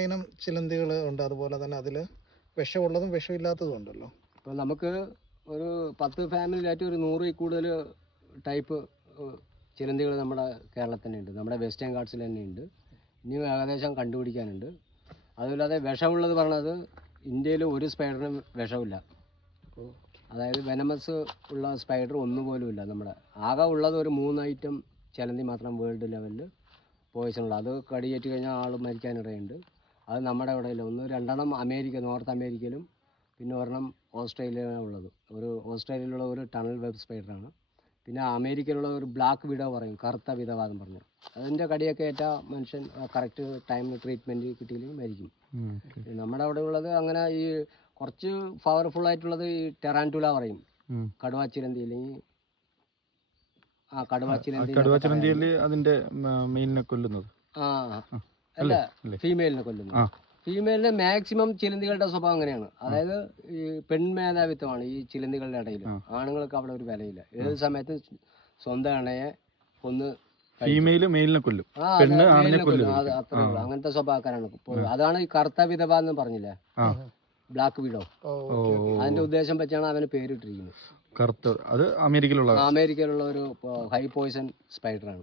ഇനം ചിലന്തികൾ ഉണ്ട്, അതുപോലെ തന്നെ അതിൽ വിഷമുള്ളതും വിഷമില്ലാത്തതും ഉണ്ടല്ലോ. ഇപ്പോൾ നമുക്ക് ഒരു 10 ഫാമിലിയിലായിട്ട് ഒരു 100 കൂടുതൽ ടൈപ്പ് ചിലന്തികൾ നമ്മുടെ കേരളത്തിൽ തന്നെ ഉണ്ട്, നമ്മുടെ വെസ്റ്റേൺ ഗാർഡ്സിൽ തന്നെ ഉണ്ട്. ഇനിയും ഏകദേശം കണ്ടുപിടിക്കാനുണ്ട്. അതുകൂടാതെ വിഷമുള്ളത് പറഞ്ഞത് ഇന്ത്യയിൽ ഒരു സ്പൈഡറിനും വിഷമില്ല. അതായത് വെനമസ് ഉള്ള സ്പൈഡർ ഒന്നുപോലും ഇല്ല. നമ്മുടെ ആകെ ഉള്ളത് ഒരു 3 ഐറ്റം ചിലന്തി മാത്രം വേൾഡ് ലെവലിൽ പോയിസണുള്ള. അത് കടിയേറ്റ് കഴിഞ്ഞാൽ ആൾ മരിക്കാനിടയുണ്ട്. അത് നമ്മുടെ ഇവിടെ ഇല്ല. 2 അമേരിക്ക, നോർത്ത് അമേരിക്കയിലും പിന്നെ ഒരെണ്ണം ഓസ്ട്രേലിയയിലാണ് ഉള്ളത്. ഓസ്ട്രേലിയയിലുള്ള ഒരു ടണൽ വെബ് സ്പൈഡറാണ്. പിന്നെ അമേരിക്കയിലുള്ള ഒരു ബ്ലാക്ക് വിഡോ പറയും, കറുത്ത വിധവാദം പറഞ്ഞു. അതിൻ്റെ കടിയൊക്കെ ഏറ്റാൽ മനുഷ്യൻ കറക്റ്റ് ടൈമിൽ ട്രീറ്റ്മെൻറ്റ് കിട്ടിയില്ലെങ്കിൽ മരിക്കും. നമ്മുടെ അവിടെ ഉള്ളത് അങ്ങനെ ഈ കുറച്ച് പവർഫുൾ ആയിട്ടുള്ളത് ഈ ടെറാൻറ്റുല പറയും, കടുവാച്ചിലന്തി. അല്ലെങ്കിൽ കടുവാച്ചിലന്തിയിൽ അതിന്റെ മെയിലിനെ കൊല്ലുന്നത് അല്ല, ഫീമെയിലിനെ കൊല്ലുന്നത്. ഫീമെയിലിന് മാക്സിമം ചിലന്തികളുടെ സ്വഭാവം അങ്ങനെയാണ്. അതായത് ഈ പെൺമേധാവിത്വമാണ് ഈ ചിലന്തികളുടെ ഇടയിൽ. ആണുങ്ങൾക്ക് അവിടെ ഒരു വിലയില്ല. ഏത് സമയത്തും സ്വന്തം ഇണയെ കൊന്ന് ഫീമെയില് മെയിലിനെ കൊല്ലും, അത്രേ ഉള്ളൂ. അങ്ങനത്തെ സ്വഭാവക്കാരാണ്. അതാണ് ഈ കറുത്ത വിധവ എന്ന് പറഞ്ഞില്ലേ, ബ്ലാക്ക് വിഡോ. അതിന്റെ ഉദ്ദേശം വെച്ചാണ് അവന് പേരിട്ടിരിക്കുന്നത്. കറുത്ത. അത് അമേരിക്കയിലുള്ള ഒരു ഹൈ പോയിസൺ സ്പൈഡറാണ്.